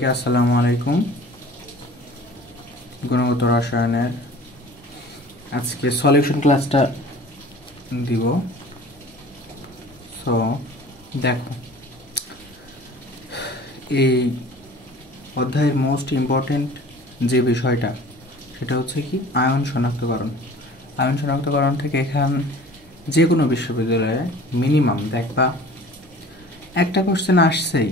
সবাইকে আসসালামু আলাইকুম। গুণগত রসায়নের আজকে সলিউশন ক্লাসটা দিব। সো দেখো, এই অধ্যায়ের মোস্ট ইম্পর্টেন্ট যে বিষয়টা সেটা হচ্ছে কি আয়ন শনাক্তকরণ। আয়ন শনাক্তকরণ থেকে এখান যে কোনো বিশ্ববিদ্যালয়ে মিনিমাম দেখবা একটা কোশ্চেন আসছেই,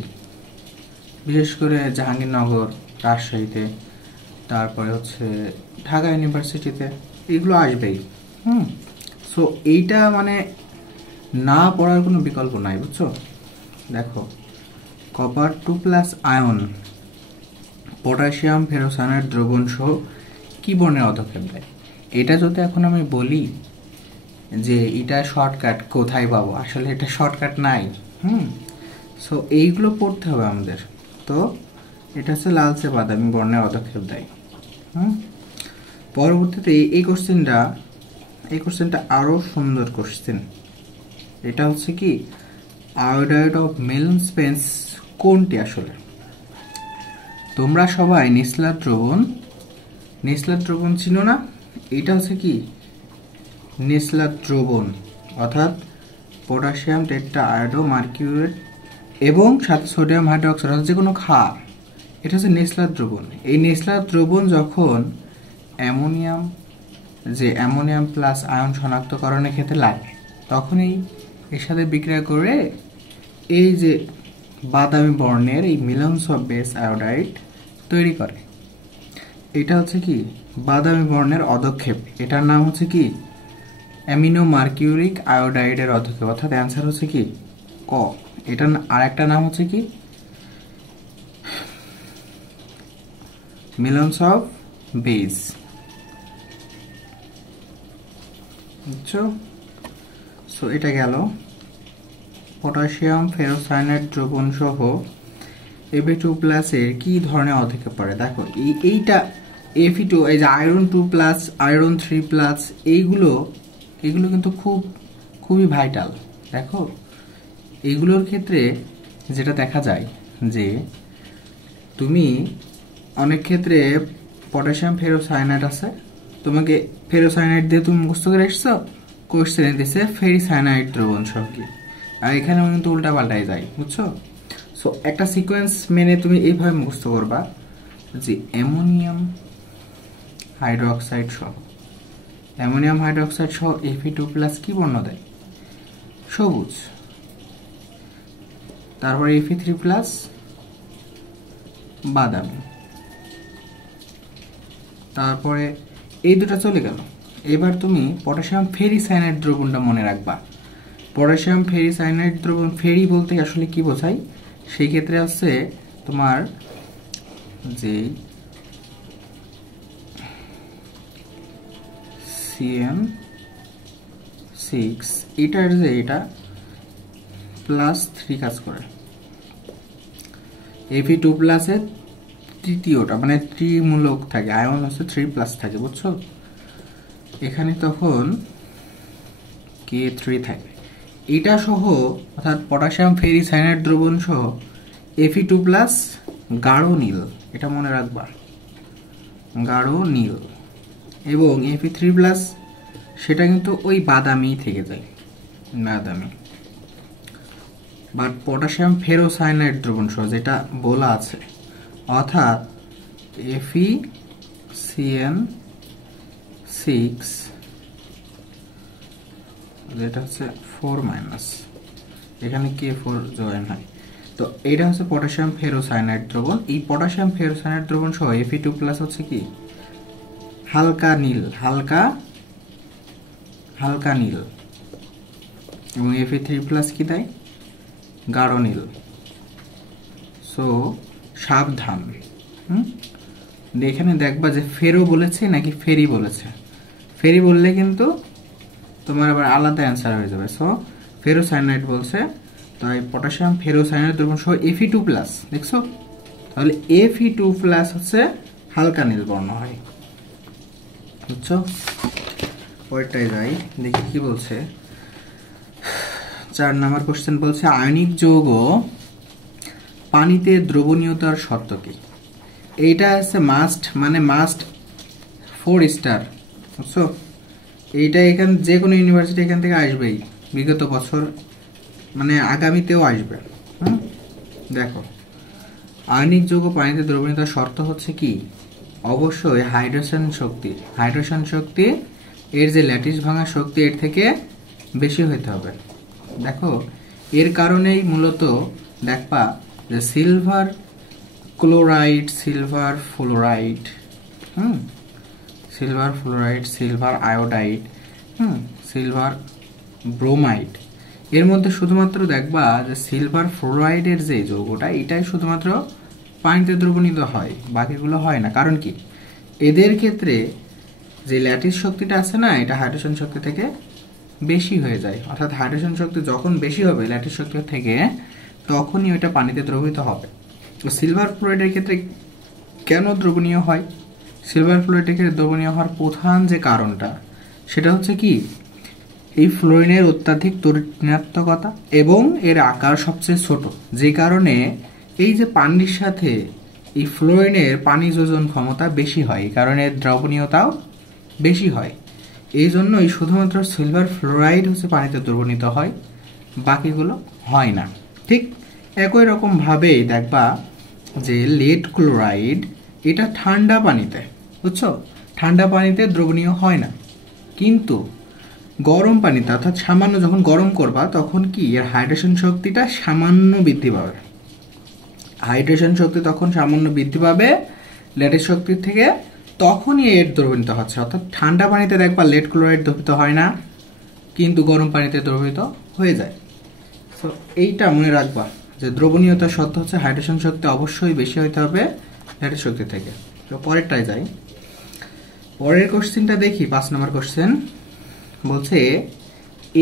বিশেষ করে জাহাঙ্গীরনগর, রাজশাহীতে, তারপরে হচ্ছে ঢাকা ইউনিভার্সিটিতে, এগুলো আসবেই। সো এইটা মানে না পড়ার কোনো বিকল্প নাই, বুঝছো? দেখো, কপার 2+ আয়ন পটাশিয়াম ফেরোসায়নের দ্রবণ সহ কি বর্ণের অধক্ষেপ দেয়। এটা যদি এখন আমি বলি যে এটা শর্টকাট কোথায় পাবো, আসলে এটা শর্টকাট নাই। সো এইগুলো পড়তে হবে আমাদের। তো এটা হচ্ছে লালচে বাদামি বর্ণের অধক্ষেপ দেয়। পরবর্তীতে এই কোশ্চেনটা আরো সুন্দর কোশ্চেন। এটা হচ্ছে কি আয়োডাইড অফ মেলনস্পেন্স কোনটি আসলে? তোমরা সবাই নেসলার দ্রবণ চিনো না? এটা হচ্ছে কি নেসলার দ্রবণ, অর্থাৎ পটাশিয়াম টেট্রা আয়োডো মার্কিউরেট এবং সাথে সোডিয়াম হাইড্রোক্সাইড, যে কোনো ক্ষার। এটা হচ্ছে নেসলার দ্রবণ। এই নেসলার দ্রবণ যখন অ্যামোনিয়াম প্লাস আয়ন শনাক্তকরণের ক্ষেত্রে লাগে, তখনই এর সাথে বিক্রিয়া করে এই যে বাদামি বর্ণের এই মিলনস অফ বেস আয়োডাইড তৈরি করে। এটা হচ্ছে কি বাদামি বর্ণের অধক্ষেপ। এটার নাম হচ্ছে কি অ্যামিনো মার্কিউরিক আয়োডাইডের অধক্ষেপ, অর্থাৎ অ্যান্সার হচ্ছে কি ক। এটার আরেকটা নাম হচ্ছে কি মিলনস অফ বেস। বুঝছো? সো এটা গেল পটাশিয়াম ফেরোসায়নেট দ্রবণ সহ Fe2+ এর কি ধরনের অধক্ষেপ পড়ে। দেখো এইটা Fe2, এই যে আয়রন 2+, আয়রন 3+, এইগুলো কিন্তু খুবই ভাইটাল। দেখো এইগুলোর ক্ষেত্রে যেটা দেখা যায় যে তুমি অনেক ক্ষেত্রে পটাশিয়াম ফেরোসায়নেট আছে, তোমাকে ফেরোসায়নেট দিয়ে তুমি মুখস্থ করে এসছো, কোশ্চেনে দিছে ফেরিসায়নাইড দ্রবণ সহ কি, আর এখানেও কিন্তু উল্টা পাল্টাই যায়। বুঝছো? সো একটা সিকোয়েন্স মেনে তুমি এইভাবে মুখস্থ করবা যে অ্যামোনিয়াম হাইড্রোক্সাইড সহ Fe2+ কি বর্ণ দেয়? সবুজ। তারপরে Fe3+ বাদামি। তারপরে এই দুটো চলে গেল। এবার তুমি পটাশিয়াম ফেরিসায়নাইড দ্রবণটা মনে রাখবা। পটাশিয়াম ফেরিসায়নাইড দ্রবণ, ফেরি বলতে আসলে কি বোঝায়? সেই ক্ষেত্রে আছে তোমার যে CN6, এটার যে এটা +3 কাজ করে। Fe2+ এর তৃতীয়টা মানে ত্রিমূলক থাকে, আয়ন হচ্ছে 3+ থাকে। বুঝছো? এখানে তখন K3 থাকে। এটা সহ, অর্থাৎ পটাশিয়াম ফেরিসায়নাইড দ্রবণ সহ Fe2+ গাঢ় নীল, এটা মনে রাখবা, গাঢ় নীল। এবং Fe3+ সেটা কিন্তু ওই বাদামি থেকে যায়, বাদামি। বাট পটাশিয়াম ফেরোসায়নাইড দ্রবণ সহ যেটা বলা আছে, অর্থাৎ FeCN6 যেটা হচ্ছে 4-, এখানে K4 জয়েন হয়। তো এটা হচ্ছে পটাশিয়াম ফেরোসায়নাইড দ্রবণ। এই পটাশিয়াম ফেরোসায়নাইড দ্রবণ সহ Fe2+ হচ্ছে কি হালকা নীল, হালকা নীল। এবং Fe3+ কি দেয়? গাঢ় নীল। সো সাবধান। এখানে দেখবা যে ফেরো বলেছে নাকি ফেরি বলেছে। ফেরি বললে কিন্তু তোমার আবার আলাদা অ্যান্সার হয়ে যাবে। সো ফেরোসায়নাইড বলছে, তাই পটাশিয়াম ফেরোসায়নাইড দ্রবণ সহ Fe2+, দেখছো? তাহলে Fe2+ হচ্ছে হালকা নীল বর্ণ হয়। বুঝছো? পরেরটাই যাই, দেখি কি বলছে। 4 নম্বর কোশ্চেন বলছে আয়নিক যৌগ পানিতে দ্রবণীয়তার শর্ত কি? এইটা আছে মাস্ট, মানে মাস্ট 4 স্টার, বুঝছো? এইটা এখান যে কোনো ইউনিভার্সিটি এখান থেকে আসবেই, বিগত বছর মানে আগামীতেও আসবে। দেখো, আয়নিক যৌগ পানিতে দ্রবণীয়তার শর্ত হচ্ছে কি? অবশ্যই হাইড্রেশন শক্তি। হাইড্রেশন শক্তি এর যে ল্যাটিস ভাঙার শক্তি এর থেকে বেশি হতে হবে। দেখো, এর কারণেই মূলত দেখবা যে silver chloride, silver fluoride, silver fluoride, silver iodide, silver bromide, এর মধ্যে শুধুমাত্র দেখবা যে সিলভার ফ্লোরাইডের যে যৌগটা এটাই শুধুমাত্র পানিতে দ্রবণীয় হয়, বাকিগুলো হয় না। কারণ কি? এদের ক্ষেত্রে যে ল্যাটিস শক্তিটা আছে না, এটা হাইড্রেশন শক্তি থেকে বেশি হয়ে যায়। অর্থাৎ হাইড্রেশন শক্তি যখন বেশি হবে ল্যাটিস শক্তি থেকে, তখনই ওইটা পানিতে দ্রবীভূত হবে। তো সিলভার ফ্লোরাইডের ক্ষেত্রে কেন দ্রবণীয় হয়? সিলভার ফ্লোরাইডের ক্ষেত্রে দ্রবণীয় হওয়ার প্রধান যে কারণটা, সেটা হচ্ছে কি? এই ফ্লোরিনের অত্যাধিক তড়িৎ-ঋণাত্মকতা এবং এর আকার সবচেয়ে ছোট, যে কারণে এই যে পানির সাথে এই ফ্লোরিনের পানি যোজন ক্ষমতা বেশি হয়, এই কারণে দ্রবণীয়তাও বেশি হয়। এই জন্যই শুধুমাত্র সিলভার ফ্লোরাইড হচ্ছে পানিতে দ্রবণীত হয়, বাকিগুলো হয় না। ঠিক একই রকম ভাবেই দেখবা যে লেড ক্লোরাইড, এটা ঠান্ডা পানিতে, বুঝছো, ঠান্ডা পানিতে দ্রবণীয় হয় না, কিন্তু গরম পানিতে অর্থাৎ সামান্য যখন গরম করবা তখন কি এর হাইড্রেশন শক্তিটা সামান্য বৃদ্ধি পাবে। হাইড্রেশন শক্তি তখন সামান্য বৃদ্ধি পাবে ল্যাটিস শক্তির থেকে, তখনই এর দ্রবণীত হচ্ছে। অর্থাৎ ঠান্ডা পানিতে দেখবা লেড ক্লোরাইড দ্রবীভূত হয় না, কিন্তু গরম পানিতে দ্রবীভূত হয়ে যায়। তো এইটা মনে রাখবা যে দ্রবণীয়তার শর্ত হচ্ছে হাইড্রেশন শক্তি অবশ্যই বেশি হইতে হবে ল্যাটিস শক্তি থেকে। তো পরেরটায় যাই। পরের কোশ্চেনটা দেখি, 5 নম্বর কোশ্চেন বলছে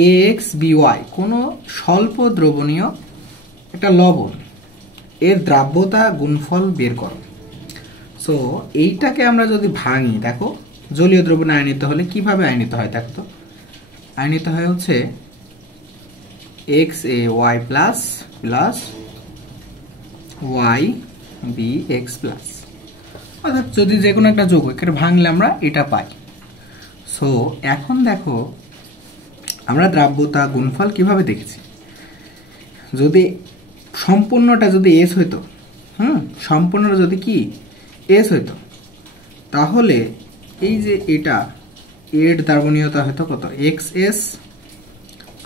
AXBY কোনো স্বল্প দ্রবণীয় একটা লবণ, এর দ্রাব্যতা গুণফল বের করো। সো এইটাকে আমরা যদি ভাঙি, দেখো জলীয় দ্রবণে আয়নিত হলে কিভাবে আয়নিত হয়? দেখো তো, আয়নিত হয় হচ্ছে XaY plus plus YBX plus, অর্থাৎ যদি যে কোনো একটা যৌগ এখানে ভাঙলে আমরা এটা পাই। সো এখন দেখো আমরা দ্রাব্যতা গুণফল কিভাবে দেখেছি, যদি সম্পূর্ণটা যদি এস হইতো, সম্পূর্ণটা যদি কি এস হইতো, তাহলে এই যে এটা এর দ্রবণীয়তা হতো কত? XS,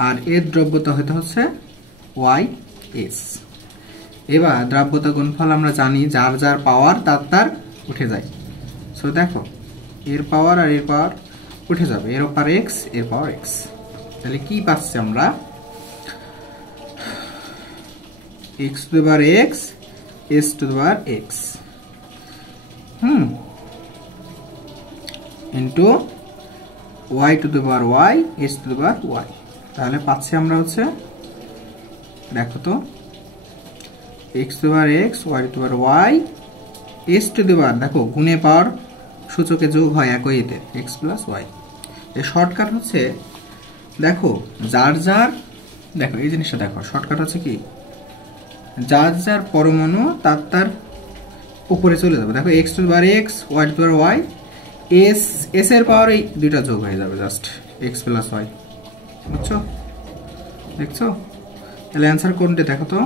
আর এর দ্রব্যতা হতে হচ্ছে YS। এবার দ্রাব্যতা গুণফল আমরা জানি যার যার পাওয়ার তার তার উঠে যায়। সো দেখো এর পাওয়ার আর এর পাওয়ার উঠে যাবে, এর পাওয়ার x, এর পাওয়ার x। তাহলে কি পাচ্ছি আমরা? x to the power x, s to the power x, into y to the power y, s to the power y। তাহলে পাচ্ছি আমরা হচ্ছে, দেখো তো, x to the power x, y to the power y, s to the power, দেখো গুণে power সূচকে যোগ হয় একই এতে, x প্লাস y। এই শর্টকাট হচ্ছে, দেখো যার যার, দেখো এই জিনিসটা দেখো, শর্টকাট হচ্ছে কি যার যার পরমাণু তার তার উপরে চলে যাবে। দেখো x to the power x, y to the power y, s এর পাওয়ার এই দুইটা যোগ হয়ে যাবে, জাস্ট x প্লাস y। বুঝছো? দেখছো? তাহলে অ্যান্সার কোনটা দেখো তো,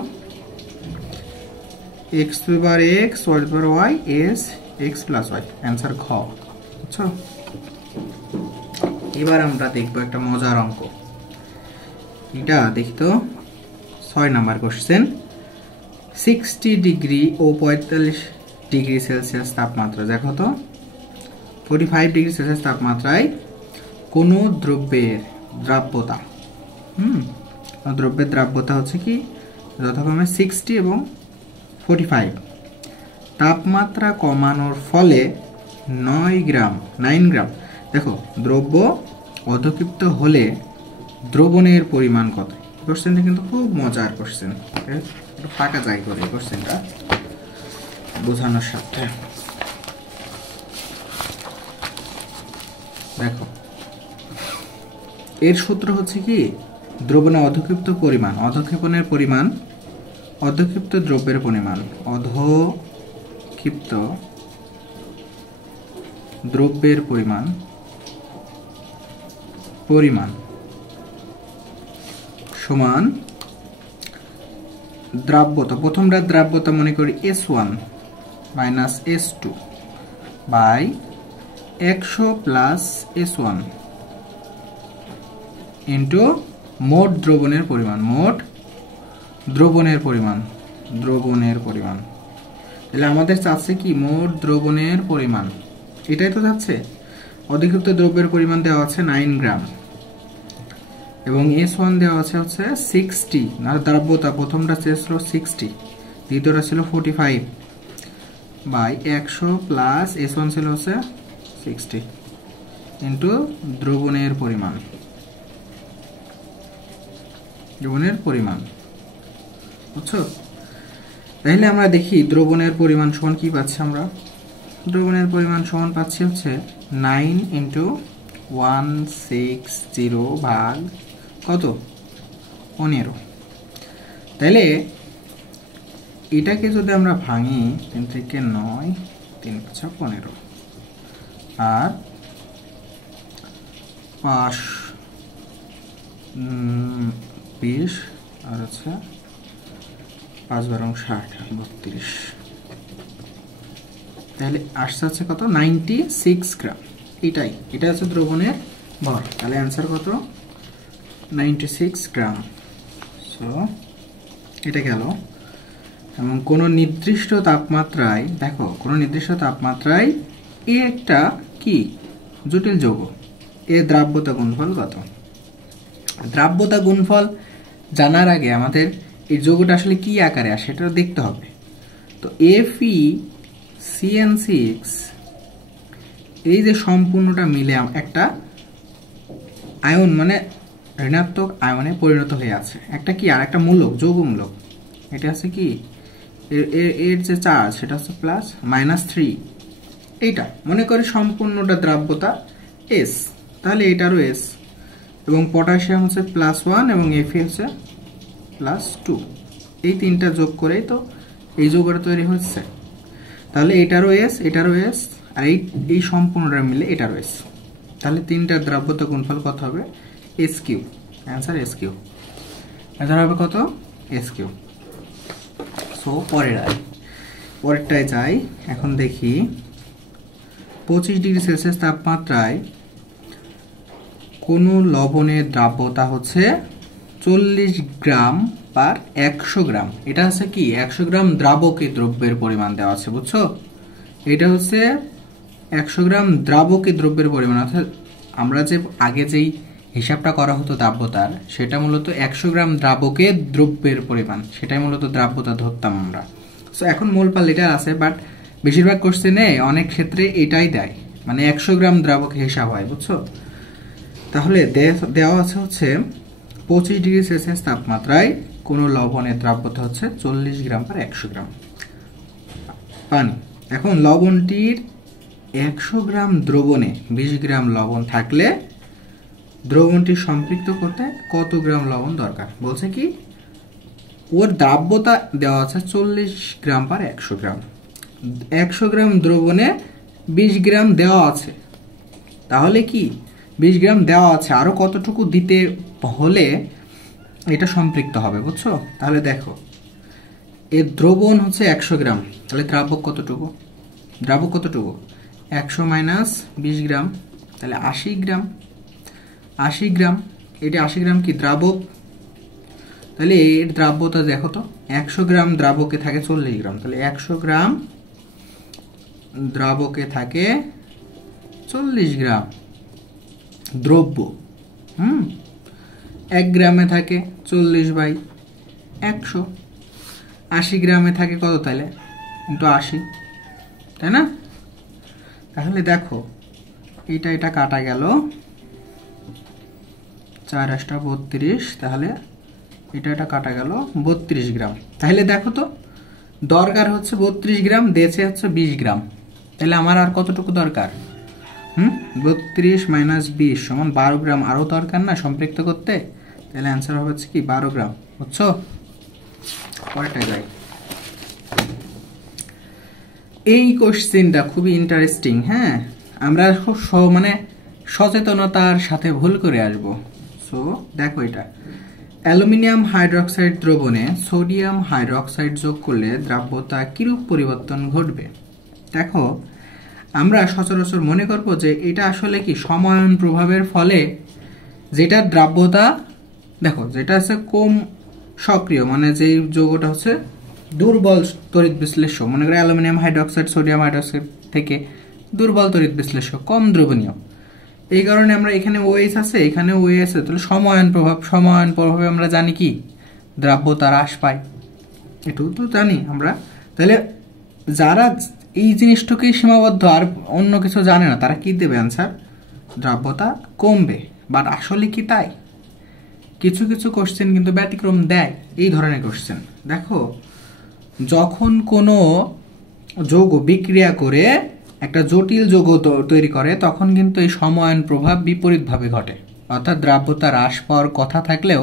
x to the power x, y to the power y, s x plus y, answer ঘ। বুঝছো? এবার আমরা দেখবো একটা মজার অঙ্ক, এটা দেখি তো, 6 নাম্বার কোশ্চেন। 60 ডিগ্রি ও 45 ডিগ্রি সেলসিয়াস তাপমাত্রা, দেখো তো 45 ডিগ্রি সেলসিয়াস তাপমাত্রায় কোনো দ্রব্যের দ্রাব্যতা, দ্রব্যের দ্রাব্যতা হচ্ছে কি যথাক্রমে 60 এবং 45। তাপমাত্রা কমানোর ফলে 9 গ্রাম। দেখো দ্রব্য অধক্ষিপ্ত হলে দ্রবণের পরিমাণ কত? কোশ্চেনটা কিন্তু খুব মজার কোশ্চেন, একটু ফাঁকা যাই করে কোশ্চেনটা বোঝানোর সাথে। দেখো এর সূত্র হচ্ছে কি দ্রবণে অধক্ষিপ্ত পরিমাণ, অধক্ষেপণের পরিমাণ অধক্ষিপ্ত দ্রব্যের পরিমাণ, অধক্ষিপ্ত দ্রব্যের পরিমাণ সমান দ্রাব্যতা, প্রথমটা দ্রাব্যতা মনে করি S1 minus S2 by 100 plus S1 into মোট দ্রবণের পরিমাণ, তাহলে আমাদের চাচ্ছে কি মোট দ্রবণের পরিমাণ, এটাই তো যাচ্ছে। অধিকৃত দ্রব্যের পরিমাণ দেওয়া আছে 9 গ্রাম এবং S1 দেওয়া আছে হচ্ছে 60, না দ্রাব্যতা প্রথমটা ছিল 60, দ্বিতীয়টা ছিল 45 বাই 100 প্লাস S1 ছিল হচ্ছে 60 ইন্টু দ্রবণের পরিমাণ, বুঝছো? তাহলে আমরা দেখি দ্রবণের পরিমাণ সমান কি পাচ্ছি আমরা। দ্রবণের পরিমাণ সমান পাচ্ছি হচ্ছে 9 ইন্টু 160 ভাগ কত 15। তাহলে এটাকে যদি আমরা ভাঙি 3 থেকে 9, 3 5 15 আর 5 20 আর হচ্ছে 5 12 60 32, তাহলে আসছে হচ্ছে কত 96 গ্রাম। এটা হচ্ছে দ্রবণের ভর, তাহলে অ্যান্সার কত 96 গ্রাম। সো এটা গেল। এবং কোনো নির্দিষ্ট তাপমাত্রায়, দেখো কোনো নির্দিষ্ট তাপমাত্রায় এ একটা কি জটিল যৌগ, এর দ্রাব্যতা গুণফল কত। দ্রাব্যতা গুণফল জানার আগে আমাদের এই যৌগটা আসলে কি আকারে আসে এটা দেখতে হবে। তো FeCN6 এই যে সম্পূর্ণটা মিলে একটা আয়ন মানে ঋণাত্মক আয়নে পরিণত হয়ে আছে, একটা কি আর একটা মূলক, যৌগমূলক। এটা আছে কি এর যে চার্জ সেটা হচ্ছে প্লাস -3, এইটা মনে করি সম্পূর্ণটা দ্রাব্যতা S, তাহলে এটারও S, এবং পটাশিয়াম হচ্ছে +1 এবং Fe হচ্ছে +2, এই তিনটা যোগ করেই তো এই যৌগটা তৈরি হচ্ছে। তাহলে এটারও S, এটারও S, আর এই সম্পূর্ণটা মিলে এটারও S, তাহলে তিনটার দ্রাব্যতা গুণফল কত হবে SQ, অ্যান্সার SQ, অ্যান্সার হবে কত SQ। সো পরেরটায় যাই। এখন দেখি 25 ডিগ্রি সেলসিয়াস তাপমাত্রায় কোন লবণের দ্রাব্যতা হচ্ছে 40 গ্রাম পার 100 গ্রাম। এটা হচ্ছে কি 100 গ্রাম দ্রাবকে দ্রব্যের পরিমাণ দেওয়া আছে, বুঝছো? এটা হচ্ছে 100 গ্রাম দ্রাবকে দ্রব্যের পরিমাণ, অর্থাৎ আমরা যে আগে যেই হিসাবটা করা হতো দ্রাব্যতার, সেটা মূলত 100 গ্রাম দ্রাবকে দ্রব্যের পরিমাণ, সেটাই মূলত দ্রাব্যতা ধরতাম আমরা। সো এখন মোল পার লিটার আছে, বাট বেশিরভাগ কোশ্চেনে অনেক ক্ষেত্রে এটাই দেয়, মানে 100 গ্রাম দ্রাবকে হিসাব হয়, বুঝছো? তাহলে দেওয়া আছে হচ্ছে 25 ডিগ্রি সেলসিয়াস তাপমাত্রায় কোনো লবণের দ্রাব্যতা হচ্ছে 40 গ্রাম পার 100 গ্রাম পানি। এখন লবণটির 100 গ্রাম দ্রবণে 20 গ্রাম লবণ থাকলে দ্রবণটি সম্পৃক্ত করতে কত গ্রাম লবণ দরকার। বলছে কি ওর দ্রাব্যতা দেওয়া আছে 40 গ্রাম পার 100 গ্রাম, 100 গ্রাম দ্রবণে 20 গ্রাম দেওয়া আছে, তাহলে কি 20 গ্রাম দেওয়া আছে, আরো কতটুকু দিতে হলে এটা সম্পৃক্ত হবে, বুঝছো? তাহলে দেখো এর দ্রবণ হচ্ছে 100 গ্রাম, তাহলে দ্রাবক কতটুকু 100 মাইনাস 20 গ্রাম, তাহলে 80 গ্রাম। 80 গ্রাম, এটা 80 গ্রাম কি দ্রাবক, তাহলে এর দ্রাব্যতা দেখো তো 100 গ্রাম দ্রাবকে থাকে 40 গ্রাম, তাহলে 100 গ্রাম দ্রাবকে থাকে 40 গ্রাম দ্রব্য। 1 গ্রামে থাকে 40/100, 80 গ্রামে থাকে কত, তাহলে ইন্টু 80, তাই না? তাহলে দেখো এটা কাটা গেল, 4 × 32, তাহলে এটা কাটা গেল 32 গ্রাম। তাহলে দেখো তো দরকার হচ্ছে 32 গ্রাম, দিয়েছে হচ্ছে 20 গ্রাম, তাহলে আমার আর কতটুকু দরকার 32 মাইনাস 20 সমান 12 গ্রাম, আরও দরকার না সম্পৃক্ত করতে, তাহলে অ্যান্সার হবে হচ্ছে কি 12 গ্রাম, বুঝছো? পরেরটায় যাই। এই কোশ্চেনটা খুবই ইন্টারেস্টিং। হ্যাঁ, আমরা খুব মানে সচেতনতার সাথে ভুল করে আসবো। সো দেখো, এটা অ্যালুমিনিয়াম হাইড্রোক্সাইড দ্রবণে সোডিয়াম হাইড্রোক্সাইড যোগ করলে দ্রাব্যতা কিরূপ পরিবর্তন ঘটবে? দেখো, আমরা সচরাচর মনে করব যে এটা আসলে কি সমায়ন প্রভাবের ফলে যেটা দ্রাব্যতা, দেখো যেটা আছে কম সক্রিয়, মানে যে যৌগটা হচ্ছে দুর্বল তড়িৎ বিশ্লেষ্য, মনে করে অ্যালুমিনিয়াম হাইড্রোক্সাইড সোডিয়াম হাইড্রোক্সাইড থেকে দুর্বল তড়িৎ বিশ্লেষ্য, কম দ্রবণীয়। এই কারণে আমরা এখানে ওএইচ আছে, এখানে ওএইচ আছে, তাহলে সমায়ন প্রভাবে আমরা জানি কি দ্রাব্যতা হ্রাস পায়, এটুকু তো জানি আমরা। তাহলে যারা এই জিনিসটাকেই সীমাবদ্ধ আর অন্য কিছু জানে না, তারা কি দেবে অ্যান্সার? দ্রাব্যতা কমবে। বাট আসলে কি তাই? কিছু কিছু কোশ্চেন কিন্তু ব্যতিক্রম দেয় এই ধরনের কোশ্চেন। দেখো, যখন কোনো যৌগ বিক্রিয়া করে একটা জটিল যৌগ তৈরি করে, তখন কিন্তু এই সমায়ন প্রভাব বিপরীতভাবে ঘটে, অর্থাৎ দ্রাব্যতা হ্রাস পাওয়ার কথা থাকলেও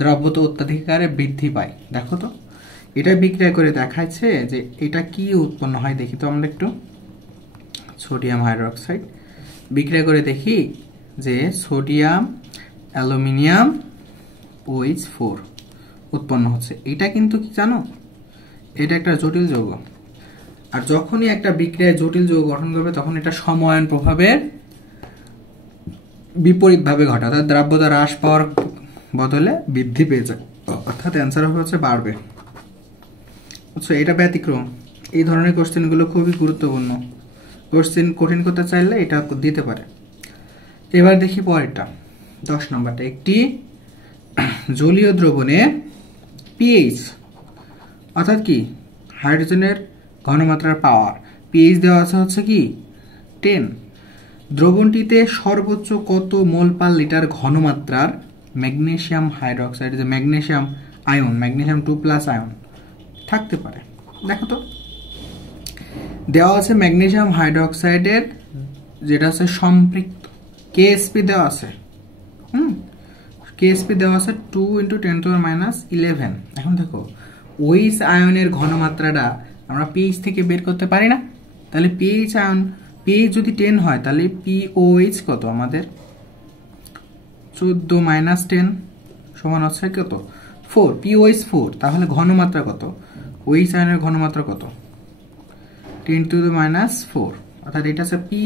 দ্রাব্যতা অত্যাধিক হারে বৃদ্ধি পায়। দেখো তো, এটা বিক্রিয়া করে দেখাচ্ছে যে এটা কি উৎপন্ন হয়। দেখি তো আমরা একটু, সোডিয়াম হাইড্রোক্সাইড বিক্রিয়া করে দেখি যে সোডিয়াম অ্যালুমিনিয়াম OH4 উৎপন্ন হচ্ছে। এটা কিন্তু কি জানো, এটা একটা জটিল যৌগ। আর যখনই একটা বিক্রিয়ায় জটিল যৌগ গঠন করবে, তখন এটা সমায়ন প্রভাবের বিপরীতভাবে ঘটে, অর্থাৎ দ্রাব্যতা হ্রাস পাওয়ার বদলে বৃদ্ধি পেয়ে যায়, অর্থাৎ অ্যান্সার হচ্ছে বাড়বে। আচ্ছা, এটা ব্যতিক্রম। এই ধরনের কোশ্চেনগুলো খুবই গুরুত্বপূর্ণ। কোশ্চেন কঠিন করতে চাইলে এটা দিতে পারে। এবার দেখি পরেরটা, 10 নম্বরটা। একটি জলীয় দ্রবণে পিএইচ, অর্থাৎ কি হাইড্রোজেনের ঘনমাত্রার পাওয়ার, পিএইচ দেওয়া আছে হচ্ছে কি 10। দ্রবণটিতে সর্বোচ্চ কত মোল পার লিটার ঘনমাত্রার ম্যাগনেসিয়াম হাইড্রোক্সাইড, যে ম্যাগনেসিয়াম আয়ন, ম্যাগনেসিয়াম 2+ আয়ন থাকতে পারে? দেখো তো, দেওয়া আছে ম্যাগনেসিয়াম হাইড্রোক্সাইডের যেটা আছে সম্পৃক্ত কেএসপি দেওয়া আছে। কেএসপি দেওয়া আছে 2 × 10⁻11। এখন দেখো, ওইচ আয়নের ঘনমাত্রাটা আমরা পিএইচ থেকে বের করতে পারি না? তাহলে পিএইচ আয়ন, পিএইচ যদি 10 হয়, তাহলে পিওএইচ কত আমাদের? 14 - 10 সমান হচ্ছে কত? 4। পিওএইচ 4। তাহলে ঘনমাত্রা কত? ওইচ আয়নের ঘনমাত্রা কত? 10⁻⁴। অর্থাৎ এটা হচ্ছে পি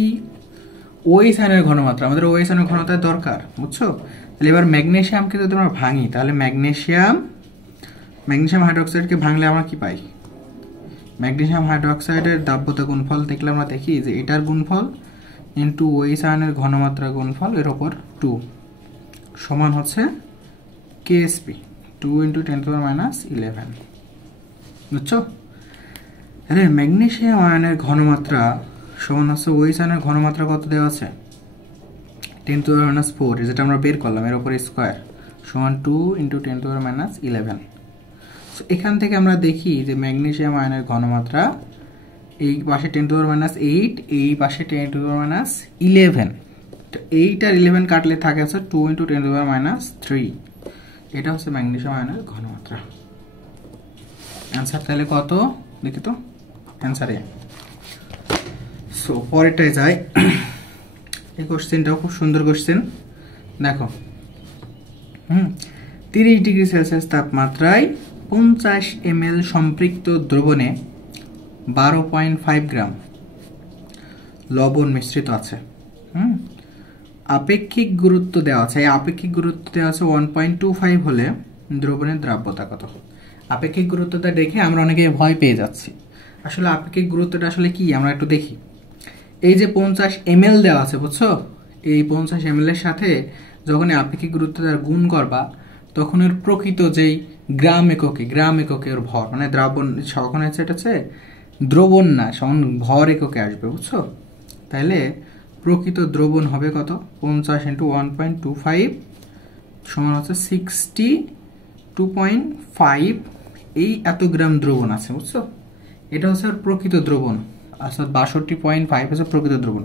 ওইচ আয়নের ঘনমাত্রা। আমাদের ওইচ আয়নের ঘনমাত্রা দরকার, বুঝছো? তাহলে এবার ম্যাগনেসিয়ামকে যদি আমরা ভাঙি, তাহলে ম্যাগনেসিয়াম হাইড্রোক্সাইডকে ভাঙলে আমরা কি পাই? ম্যাগনেসিয়াম হাইড্রোক্সাইডের দ্রাব্যতা গুণফল দেখলে আমরা দেখি যে এটার গুণফল ইন্টু ওইচ আয়নের ঘনমাত্রা গুণফল এর ওপর 2 সমান হচ্ছে কেএসপি 2 × 10⁻11। বুঝছো? তাহলে ম্যাগনেসিয়াম আয়নের ঘনমাত্রা সমান হচ্ছে ওইচ আয়নের ঘনমাত্রা কত দেওয়া আছে? 10⁻⁴, যেটা আমরা বের করলাম, এর উপরে স্কোয়ার সমান 2 × 10⁻11। এখান থেকে আমরা দেখি যে ম্যাগনেসিয়াম আয়নের ঘনমাত্রা এই পাশে 10⁻8, এই পাশে 10⁻11। তো 8 আর 11 কাটলে থাকে হচ্ছে 2 × 10⁻3। এটা হচ্ছে ম্যাগনেসিয়াম আয়নের ঘনমাত্রা। অ্যান্সার তাহলে কত দেখি তো, অ্যান্সারে। সো পরেরটায় যাই। এই কোশ্চেনটাও খুব সুন্দর কোশ্চেন। দেখো, 30°C তাপমাত্রায় 50 ml সম্পৃক্ত দ্রবণে 12.5 গ্রাম লবণ মিশ্রিত আছে। আপেক্ষিক গুরুত্ব দেওয়া আছে, এই আপেক্ষিক গুরুত্ব দেওয়া আছে 1.25 হলে দ্রবণের দ্রাব্যতা কত? আপেক্ষিক গুরুত্বটা দেখে আমরা অনেকে ভয় পেয়ে যাচ্ছি। আসলে আপেক্ষিক গুরুত্বটা আসলে কি আমরা একটু দেখি। এই যে 50 ml দেওয়া আছে, বুঝছো? এই 50 ml এর সাথে যখন আপেক্ষিক গুরুত্বটা গুণ করবা, তখন এর প্রকৃত যেই গ্রাম এককে ওর ভর, মানে দ্রাবণ সখন হচ্ছে, এটা হচ্ছে দ্রবণ না, সমান ভর এককে আসবে, বুঝছো? তাহলে প্রকৃত দ্রবণ হবে কত? 50 × 1.25 সমান হচ্ছে 62.5। এই এত গ্রাম দ্রবণ আছে, বুঝছো? এটা হচ্ছে প্রকৃত দ্রবণ, অর্থাৎ 62.5 হচ্ছে প্রকৃত দ্রবণ।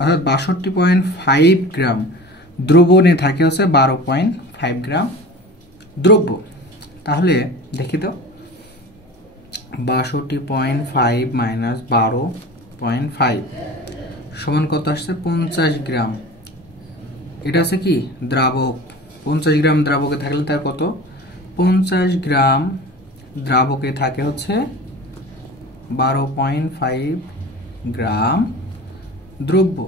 অর্থাৎ 62.5 গ্রাম দ্রবণে থাকে হচ্ছে 12.5 গ্রাম দ্রব্য। তাহলে দেখি তো 62.5 মাইনাস 12.5 সমান কত আসছে 50 গ্রাম। এটা আছে কি দ্রাবক, 50 গ্রাম দ্রাবকে থাকলে তার কত 50 গ্রাম দ্রাবকে থাকে হচ্ছে 12.5 গ্রাম দ্রব্য।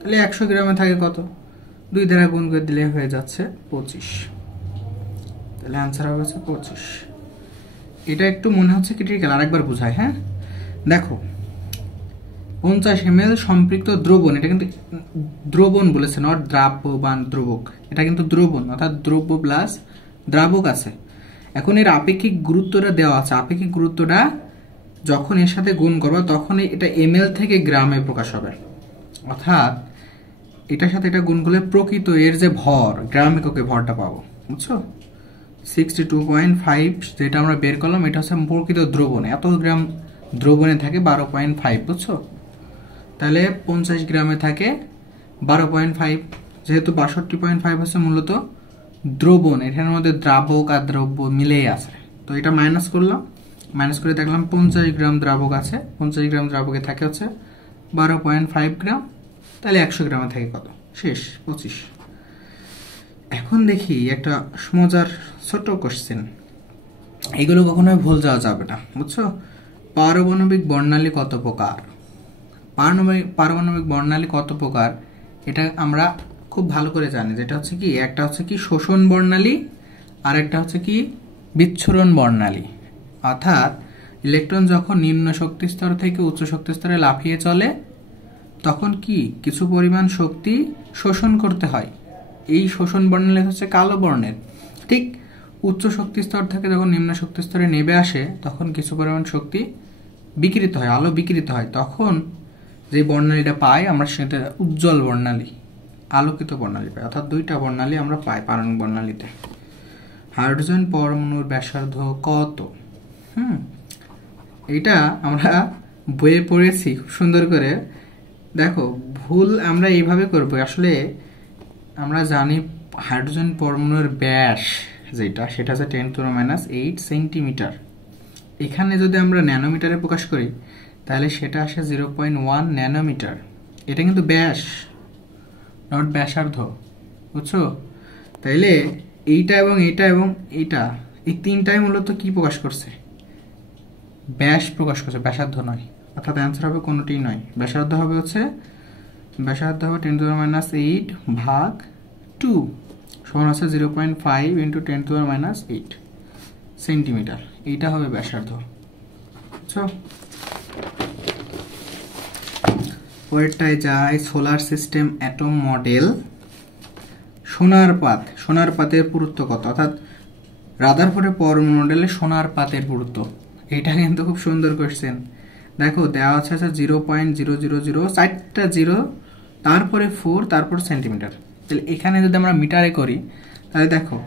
তাহলে 100 গ্রামে থাকে কত 2 দ্বারা গুণ করে দিলে হয়ে যাচ্ছে 25। তাহলে आंसर হবে হচ্ছে 25। এটা একটু মনে হচ্ছে ক্রিটিক্যাল, আরেকবার বুঝাই। হ্যাঁ দেখো 50 ml সম্পৃক্ত দ্রবণ, এটা কিন্তু দ্রবণ বলেছে, নট দ্রাব্যবান দ্রবক, এটা কিন্তু দ্রবণ অর্থাৎ দ্রব্য প্লাস দ্রাবক আছে। এখন এর আপেক্ষিক গুরুত্বটা দেওয়া আছে, আপেক্ষিক গুরুত্বটা যখন এর সাথে গুণ করবে তখন এটা ml থেকে গ্রামে প্রকাশ হবে, অর্থাৎ এটার সাথে এটা গুণ করলে প্রকৃত এর যে ভর গ্রাম এককে ভরটা পাবো, বুঝছো? 62.5 যেটা আমরা বের করলাম এটা হচ্ছে প্রকৃত দ্রবণ, এত গ্রাম দ্রবণে থাকে 12.5, বুঝছো? তাহলে 50 গ্রামে থাকে 12.5, যেহেতু 62.5 হচ্ছে মূলত দ্রবণ, এখানের মধ্যে দ্রাবক আর দ্রব্য মিলেই আছে। তো এটা মাইনাস করলাম, মাইনাস করে দেখলাম 50 গ্রাম দ্রাবক আছে, 50 গ্রাম দ্রাবকে থাকে হচ্ছে 12.5 গ্রাম, তাহলে 100 গ্রামে থাকে কত শেষ 25। এখন দেখি একটা মজার ছোট কোশ্চেন, এগুলো কখনোই ভুল যাওয়া যাবে না, বুঝছো? পারমাণবিক বর্ণালী কত প্রকার? পারমাণবিক বর্ণালী কত প্রকার এটা আমরা খুব ভালো করে জানি, যেটা হচ্ছে কি একটা হচ্ছে কি শোষণ বর্ণালী আর একটা হচ্ছে কি বিচ্ছুরণ বর্ণালী। অর্থাৎ ইলেকট্রন যখন নিম্ন শক্তি স্তর থেকে উচ্চ শক্তি স্তরে লাফিয়ে চলে তখন কি কিছু পরিমাণ শক্তি শোষণ করতে হয়, এই শোষণ বর্ণালী হচ্ছে কালো বর্ণের। ঠিক উচ্চ শক্তি স্তর থেকে যখন নিম্ন শক্তি স্তরে নেমে আসে তখন কিছু পরিমাণ শক্তি বিকিরিত হয়, আলো বিকিরিত হয়, তখন যে বর্ণালীটা পাই আমরা সেটা উজ্জ্বল বর্ণালী, আলোকিত বর্ণালী পাই, অর্থাৎ দুইটা বর্ণালী আমরা পাই পারমাণবিক বর্ণালীতে। হাইড্রোজেন পরমাণুর ব্যাসার্ধ কত? এটা আমরা বইয়ে পড়েছি খুব সুন্দর করে। দেখো ভুল আমরা এইভাবে করব, আসলে আমরা জানি হাইড্রোজেন পরমাণুর ব্যাস যেটা সেটা হচ্ছে 10⁻⁸ সেন্টিমিটার। এখানে যদি আমরা ন্যানোমিটারে প্রকাশ করি তাহলে সেটা আসে 0.1 ন্যানোমিটার। এটা কিন্তু ব্যাস, নট ব্যাসার্ধ, বুঝছো? তাইলে এইটা এবং এইটা এবং এইটা, এই তিনটাই মূলত কি প্রকাশ করছে? ব্যাস প্রকাশ করছে, ব্যাসার্ধ নয়। অর্থাৎ অ্যান্সার হবে কোনোটি নয়। ব্যাসার্ধ হবে হচ্ছে 10⁻⁸ ভাগ 2 সমান হচ্ছে 0.5 × 10⁻⁸ সেন্টিমিটার। এইটা হবে ব্যাসার্ধ, বুঝছো? পরেরটায় যায় সোলার সিস্টেম অ্যাটম মডেল। সোনার পাত, সোনার পাতের পুরুত্ব কত? অর্থাৎ রাদারফোর্ডের পরমাণু মডেলে সোনার পাতের পুরুত্ব, এটা কিন্তু খুব সুন্দর কোশ্চেন। দেখো দেওয়া আছে 0.000, 4টা 0, তারপরে 4, তারপর সেন্টিমিটার। তাহলে এখানে যদি আমরা মিটারে করি তাহলে দেখো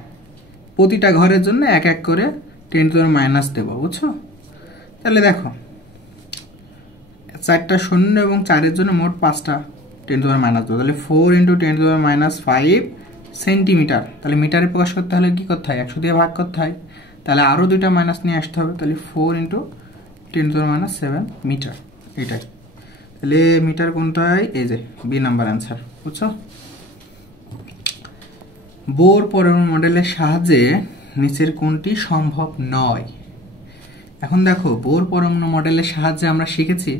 প্রতিটা ঘরের জন্য এক এক করে 10⁻⁻ দেবো, বুঝছো? তাহলে দেখো 4টা শূন্য এবং 4-এর জন্য মোট 5টা 10⁻⁻ দেবো, তাহলে 4 × 10⁻⁵ সেন্টিমিটার। তাহলে মিটারে প্রকাশ করতে হলে কি করতে হয়? 100 দিয়ে ভাগ করতে হয়, তাহলে আরও 2টা মাইনাস নিয়ে আসতে হবে, তাহলে 4 × 10⁻⁷ মিটার। এটাই তাহলে মিটার কোনটা হয়? এই যে বি নাম্বার অ্যান্সার, বুঝছো? বোর পরমাণু মডেলের সাহায্যে নিচের কোনটি সম্ভব নয়? এখন দেখো বোর পরমাণু মডেলের সাহায্যে আমরা শিখেছি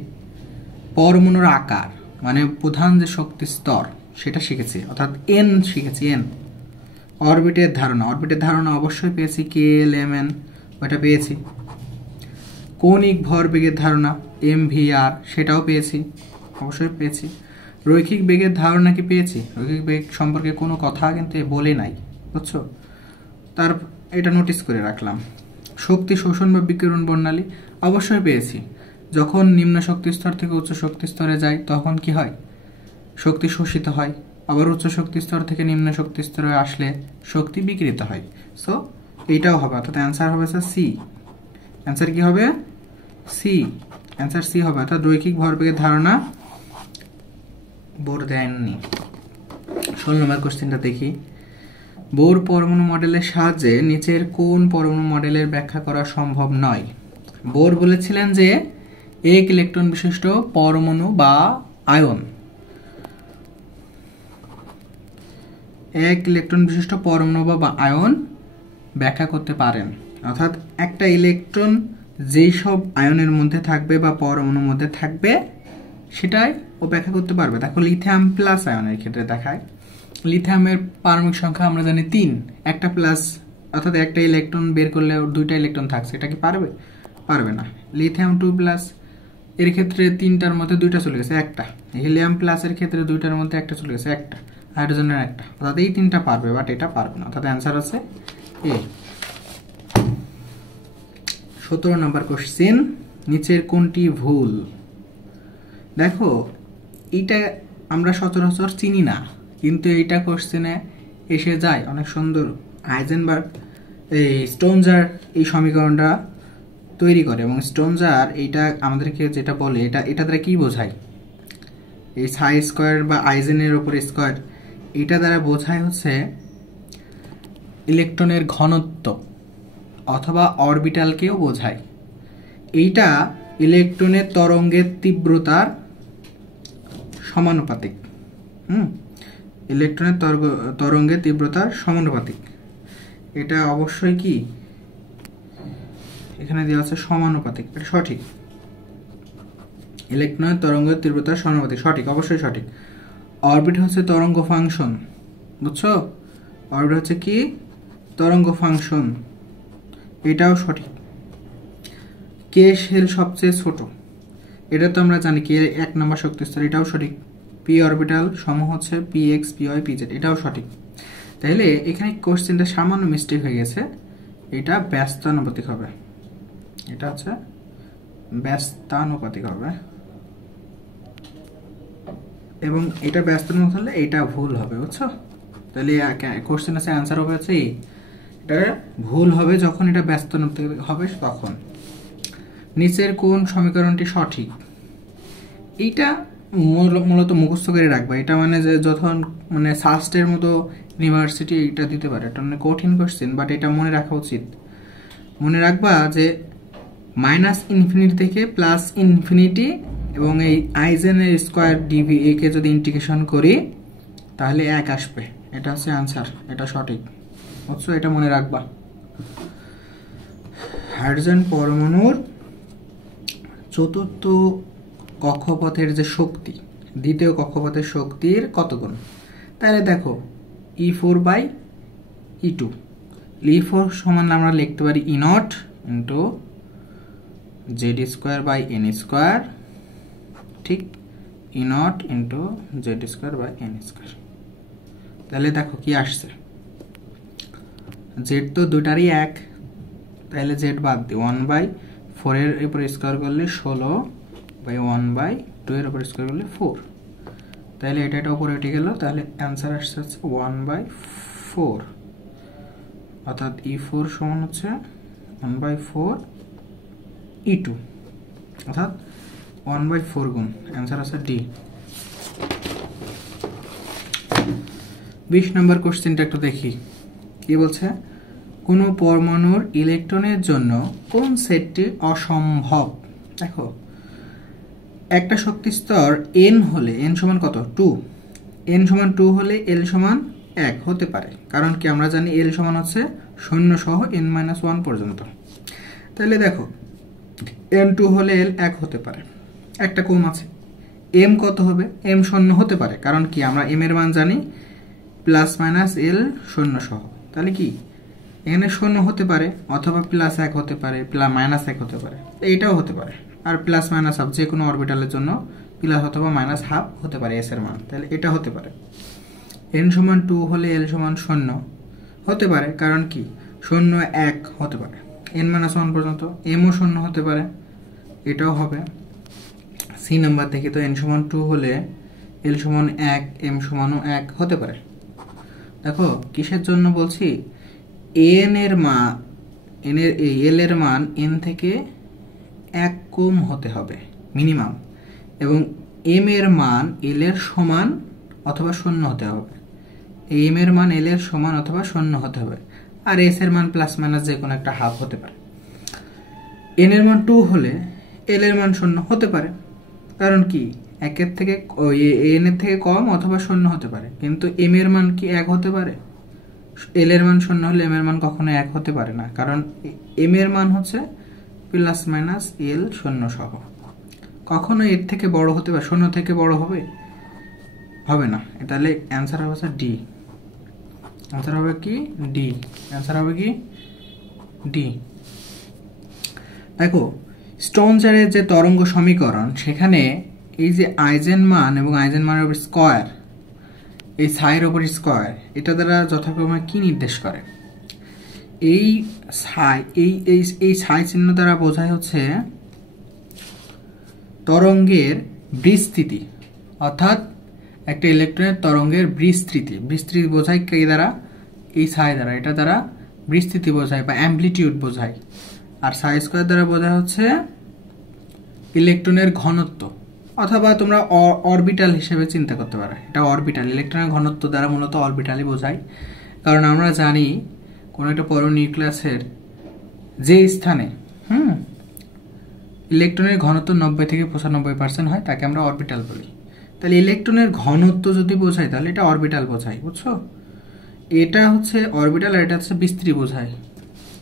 পরমাণুর আকার, মানে প্রধান যে শক্তি স্তর সেটা শিখেছি, অর্থাৎ এন শিখেছি, এন। অরবিটের ধারণা, অরবিটের ধারণা অবশ্যই পেয়েছি, KLMN ওটা পেয়েছি। কৌণিক ভরবেগের ধারণা MVR সেটাও পেয়েছি, অবশ্যই পেয়েছি। রৈখিক বেগের ধারণা কি পেয়েছি? রৈখিক বেগ সম্পর্কে কোনো কথা কিন্তু বলে নাই, বুঝছো? তার এটা নোটিস করে রাখলাম। শক্তি শোষণ বা বিকিরণ বর্ণালী অবশ্যই পেয়েছি, যখন নিম্ন শক্তি স্তর থেকে উচ্চ শক্তি স্তরে যায় তখন কি হয়? শক্তি শোষিত হয়, আবার উচ্চ শক্তি স্তর থেকে নিম্ন শক্তি স্তরে আসলে শক্তি বিকিরিত হয়। সো এইটাও হবে, অর্থাৎ অ্যান্সার হবে সি। অ্যান্সার কি হবে? সি। অ্যান্সার সি হবে, অর্থাৎ রৈখিক ভরবেগের ধারণা বোর দেননি। 16 নম্বর কোশ্চেনটা দেখি। বোর পরমাণু মডেলের সাহায্যে নিচের কোন পরমাণু মডেলের ব্যাখ্যা করা সম্ভব নয়? বোর বলেছিলেন যে এক ইলেকট্রন বিশিষ্ট পরমাণু বা আয়ন, এক ইলেকট্রন বিশিষ্ট পরমাণু বা আয়ন ব্যাখ্যা করতে পারেন, অর্থাৎ একটা ইলেকট্রন যেই সব আয়নের মধ্যে থাকবে বা পরমাণুর মধ্যে থাকবে সেটাই ও ব্যাখ্যা করতে পারবে। দেখো লিথিয়াম প্লাস আয়নের ক্ষেত্রে দেখায়, লিথিয়ামের পারমাণবিক সংখ্যা আমরা জানি 3, একটা প্লাস অর্থাৎ একটা ইলেকট্রন বের করলে ওর দুইটা ইলেকট্রন থাকছে, এটা কি পারবে? পারবে না। লিথিয়াম 2 প্লাস এর ক্ষেত্রে 3টার মধ্যে 2টা চলে গেছে, একটা। হিলিয়াম প্লাসের ক্ষেত্রে 2টার মধ্যে একটা চলে গেছে, একটা। হাইড্রোজেনের একটা, অর্থাৎ এই 3টা পারবে, বাট এটা পারবে না, অর্থাৎ অ্যান্সার আছে এ। 17 নম্বর কোশ্চেন, নিচের কোনটি ভুল? দেখো এইটা আমরা সচরাচর চিনি না, কিন্তু এইটা কোশ্চেনে এসে যায় অনেক সুন্দর। হাইজেনবার্গ এই স্টোনজার এই সমীকরণটা তৈরি করে, এবং স্টোনজার এইটা আমাদেরকে যেটা বলে এটা দ্বারা কি বোঝায়? এই সাই স্কোয়ার বা আইজেনের উপর স্কোয়ার, এটা দ্বারা বোঝায় হচ্ছে ইলেকট্রনের ঘনত্ব অথবা অরবিটালকেও বোঝায়। এইটা ইলেকট্রনের তরঙ্গের তীব্রতার সমানুপাতিক। ইলেকট্রনের তরঙ্গের তীব্রতার সমানুপাতিক। এটা অবশ্যই কি এখানে দেওয়া আছে সমানুপাতিক, এটা সঠিক। ইলেকট্রনের তরঙ্গের তীব্রতার সমানুপাতিক, সঠিক, অবশ্যই সঠিক। অরবিট হচ্ছে তরঙ্গ ফাংশন, বুঝছো? অরবিট হচ্ছে কি তরঙ্গ ফাংশন, এটাও সঠিক। কে শেল সবচেয়ে ছোট, এটা তো আমরা জানি, কে 1 নম্বর শক্তি স্তর, এটাও সঠিক। পি অরবিটাল সমূহ হচ্ছে P X, P Y, P Z, এটাও সঠিক। তাহলে এখানে কোশ্চেনটা সামান্য মিস্টেক হয়ে গেছে, এটা ব্যস্তানুপাতিক হবে, এটা হচ্ছে ব্যস্তানুপাতিক হবে, এবং এটা ব্যস্তানুপাতিক হলে এটা ভুল হবে, বুঝছো? তাহলে কোশ্চেন আছে অ্যান্সার হবে হচ্ছে এটা ভুল হবে যখন এটা ব্যস্তানুপাতিক হবে তখন। নিচের কোন সমীকরণটি সঠিক? এইটা মূলত মুখস্থ করে রাখবা, এটা মানে যে যখন মানে সাস্টের মতো ইউনিভার্সিটি এটা দিতে পারে, এটা মানে কঠিন কোশ্চেন, বাট এটা মনে রাখা উচিত। মনে রাখবা যে -ইনফিনিটি থেকে +ইনফিনিটি এবং এই আইজেনের স্কোয়ার ডিভি একে যদি ইন্টিগ্রেশন করি তাহলে 1 আসবে, এটা হচ্ছে আনসার, এটা সঠিক, বুঝছো? এটা মনে রাখবা। হাইড্রোজেন পরমাণুর চতুর্থ কক্ষপথের যে শক্তি, দ্বিতীয় কক্ষপথের শক্তির কত গুণ? তাহলে দেখো E4/E2, E4 সমান আমরা লিখতে পারি E0 ইন্টু Z²/n², ঠিক, E0 ইন্টু Z²/n²। তাহলে দেখো কি আসছে, জেড তো দুটারই 1, তাহলে জেড বাদ দিই, 1/4 এর উপর স্কোয়ার করলে 16/1/2 এর উপর স্কোয়ার করলে 4, তাহলে এটা উপরে উঠে গেল, তাহলে অ্যান্সার আসছে হচ্ছে 1/4, অর্থাৎ E4 সমান হচ্ছে 1/4 E2, অর্থাৎ 1/4 গুণ, অ্যান্সার আছে ডি। 20 নম্বর কোশ্চেনটা একটু দেখি, কি বলছে? কোনো পরমাণুর ইলেকট্রনের জন্য কোন সেটটি অসম্ভব? দেখো একটা শক্তি স্তর n হলে, n সমান কত? 2, n সমান 2 হলে l সমান 1 হতে পারে, কারণ কি আমরা জানি l সমান হচ্ছে 0 সহ n-1 পর্যন্ত। তাহলে দেখো n2 হলে l 1 হতে পারে, একটা কম আছে। m কত হবে? m 0 হতে পারে, কারণ কি আমরা m এর মান জানি +-l 0 সহ, তাহলে কি এখানে 0 হতে পারে, অথবা +1 হতে পারে, -1 হতে পারে, এইটাও হতে পারে। আর +-হাফ যে কোনো অরবিটালের জন্য প্লাস অথবা -হাফ হতে পারে s এর মান, তাহলে এটা হতে পারে। n সমান 2 হলে l সমান 0 হতে পারে, কারণ কি 0, 1 হতে পারে, n-1 পর্যন্ত। m ও 0 হতে পারে, এটাও হবে। সি নাম্বার থেকে তো n সমান 2 হলে l সমান 1, m সমানও 1 হতে পারে। দেখো কিসের জন্য বলছি, n এর মান l এর মান n থেকে 1 কম হতে হবে মিনিমাম, এবং m এর মান l এর সমান অথবা 0 হতে হবে। এম এর মান এল এর সমান অথবা শূন্য হতে হবে, আর এস এর মান প্লাস মাইনাস যে কোনো একটা হাফ হতে পারে। এন এর মান 2 হলে এল এর মান শূন্য হতে পারে, কারণ কি একের থেকে এন এর থেকে কম অথবা শূন্য হতে পারে, কিন্তু এম এর মান কি 1 হতে পারে? এল এর মান শূন্য হলে এম এর মান কখনো 1 হতে পারে না, কারণ এম এর মান হচ্ছে প্লাস মাইনাস এল শূন্য সহ। কখনো এর থেকে বড় হতে পারে, শূন্য থেকে বড় হবে না। তাহলে অ্যান্সার হবে ডি। অ্যান্সার হবে কি ডি। অ্যান্সার হবে কি ডি। দেখো স্টোনচারের যে তরঙ্গ সমীকরণ, সেখানে এই যে আইজেন মান এবং আইজেন মানের উপর স্কয়ার, এই সাইয়ের উপর স্কয়ার, এটা দ্বারা যথাক্রমে কি নির্দেশ করে? এই সাই এই সাই চিহ্ন দ্বারা বোঝায় হচ্ছে তরঙ্গের বিস্তৃতি, অর্থাৎ একটা ইলেকট্রনের তরঙ্গের বিস্তৃতি বোঝায় কি দ্বারা? এই সাই দ্বারা। এটা দ্বারা বিস্তৃতি বোঝায় বা অ্যাম্পলিটিউড বোঝায়। আর সাই স্কয়ার দ্বারা বোঝায় হচ্ছে ইলেকট্রনের ঘনত্ব, অথবা তোমরা অরবিটাল হিসেবে চিন্তা করতে পারো। এটা অরবিটাল, ইলেকট্রনের ঘনত্ব দ্বারা মূলত অরবিটালই বোঝায়। কারণ আমরা জানি কোনো একটা পরমাণু নিউক্লিয়াসের যে স্থানে ইলেকট্রনের ঘনত্ব 90 থেকে 95% হয়, তাকে আমরা অরবিটাল বলি। তাহলে ইলেকট্রনের ঘনত্ব যদি বোঝায় তাহলে এটা অরবিটাল বোঝায়, বুঝছো? এটা হচ্ছে অরবিটাল আর এটা হচ্ছে বিস্তৃতি বোঝায়।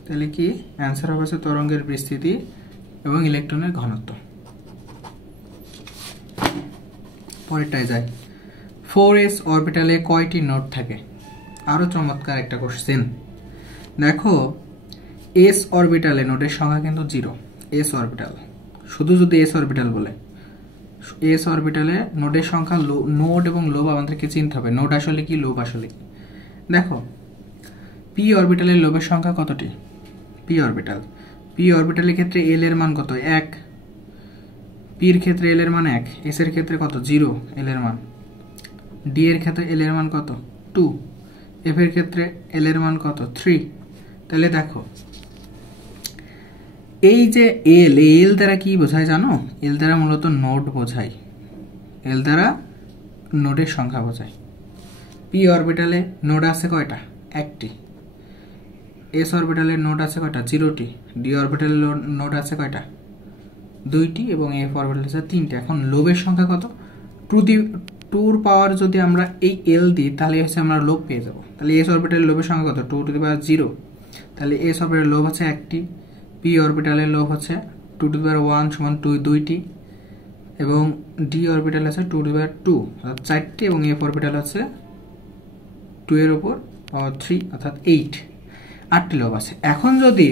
তাহলে কি অ্যান্সার হবে তরঙ্গের বিস্তৃতি এবং ইলেকট্রনের ঘনত্ব। পরেরটায় যাই। 4s অরবিটালে কয়টি নোড থাকে? আরো চমৎকার একটা কোশ্চেন। দেখো এস অরবিটালে নোডের সংখ্যা কিন্তু 0। এস অরবিটাল, শুধু যদি এস অরবিটাল বলে, এস অরবিটালে নোডের সংখ্যা, নোড এবং লোব আমাদেরকে চিনতে হবে। নোড আসলে কি, লোব আসলে কি। দেখো পি অরবিটালের লোবের সংখ্যা কতটি? পি অরবিটালের ক্ষেত্রে এল এর মান কত? 1। পির ক্ষেত্রে এল এর মান 1, এস এর ক্ষেত্রে কত? 0 এল এর মান। ডি এর ক্ষেত্রে এল এর মান কত? 2। এফ এর ক্ষেত্রে এল এর মান কত? 3। তাহলে দেখো এই যে এল দ্বারা কি বোঝায় জানো? এল দ্বারা মূলত নোড বোঝায়। এল দ্বারা নোডের সংখ্যা বোঝায়। পি অরবিটালে নোড আছে কয়টা? 1টি। এস অরবিটালের নোড আছে কয়টা? 0টি। ডি অরবিটালের নোড আছে কয়টা? 2টি। এবং এফ অরবিটাল আছে 3টি। এখন লোবের সংখ্যা কত? 2 পাওয়ার যদি আমরা এই এল দিই তাহলে হচ্ছে আমরা লোব পেয়ে যাব। তাহলে এস অরবিটালের লোবের সংখ্যা কত? 2 টু দি পাওয়ার 0। তাহলে এস অরবিটালের লোব হচ্ছে 1টি, পি অরবিটালের লোব হচ্ছে 2 টু দি পাওয়ার 1 সমান 2টি, এবং ডি অরবিটাল আছে 2 টু দি পাওয়ার 2 অর্থাৎ 4টি, এবং এফ অরবিটাল আছে 2 এর উপর পাওয়ার 3 অর্থাৎ 8টি লোব আছে। এখন যদি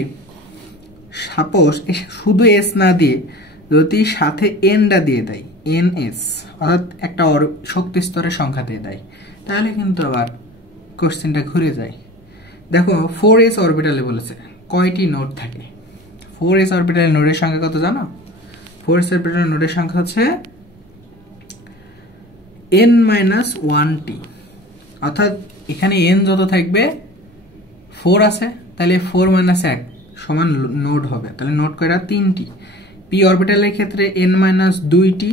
সাপোজ শুধু এস না দিয়ে যদি সাথে এনটা দিয়ে দেয়, এন এস, অর্থাৎ একটা শক্তি স্তরের সংখ্যা দিয়ে দেয়, তাহলে কিন্তু আবার কোশ্চেনটা ঘুরে যায়। দেখো 4s অরবিটালে বলেছে কয়টি নোড থাকে? 4s অরবিটালে নোডের সংখ্যা কত জানো? 4s অরবিটালে নোডের সংখ্যা হচ্ছে n-1টি, অর্থাৎ এখানে n যত থাকবে 4 আছে, তাহলে 4 - 1 সমান নোড হবে। তাহলে নোড কয়টা? 3টি। পি অরবিটালের ক্ষেত্রে n-2টি